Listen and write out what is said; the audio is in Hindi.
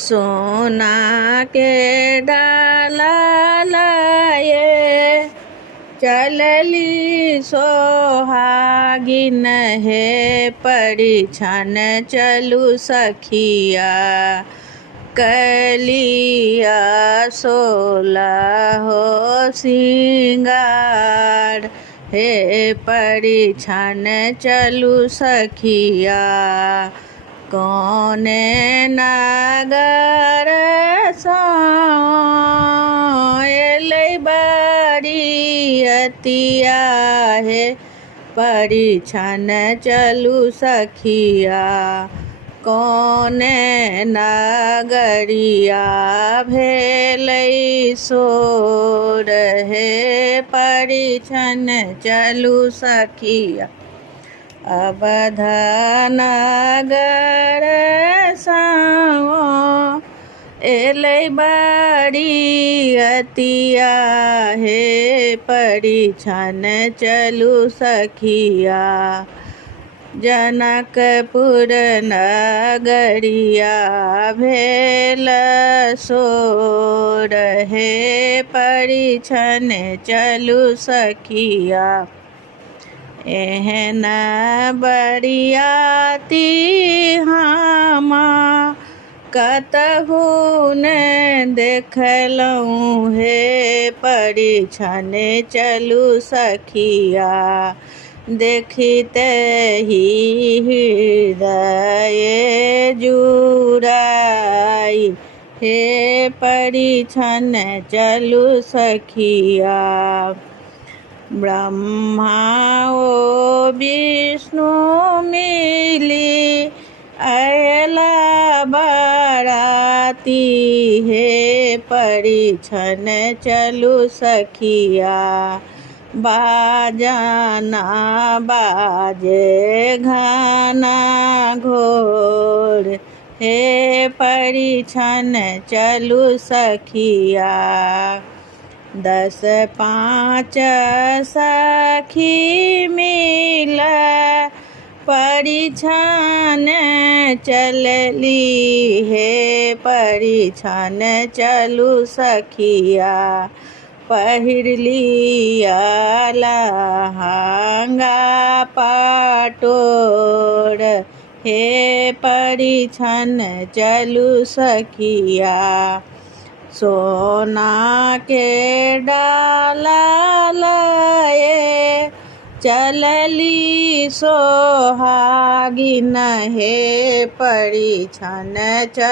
सोना के डाला लाए चलली सोहागिन हे परिछन चलू सखिया कलिया 16 हो सिंगार हे परिछन चलू सखिया कौने नगर सो एलै बरियतिया हे परिछन चलू सखिया कौने नगरिया भेलै सोर हे परिछन चलू सखिया अवध नगर सो एलै बरियतिया हे परिछन चलू सखिया जनकपुर नगरिया भेल सोर हे परिछन चलू सखिया एहन बरियाती हम कतहु ने देखलहुँ हे परिछन चलू सखिया देखिते ही हृदय जुड़ाई हे परिछन चलू सखिया ब्रह्मा ओ विष्णु मिली अयला बराती हे परिछन चलू सखिया बाजना बाजे घना घोर हे परिछन चलू सखिया 10-5 सखी मिल परिछन चलली हे परिछन चलू सखिया पहिरलिया लहंगा पाटोर हे परिछन चलू सखिया सोना के डाला लाए चलली सोहागिन हे परिछन चलू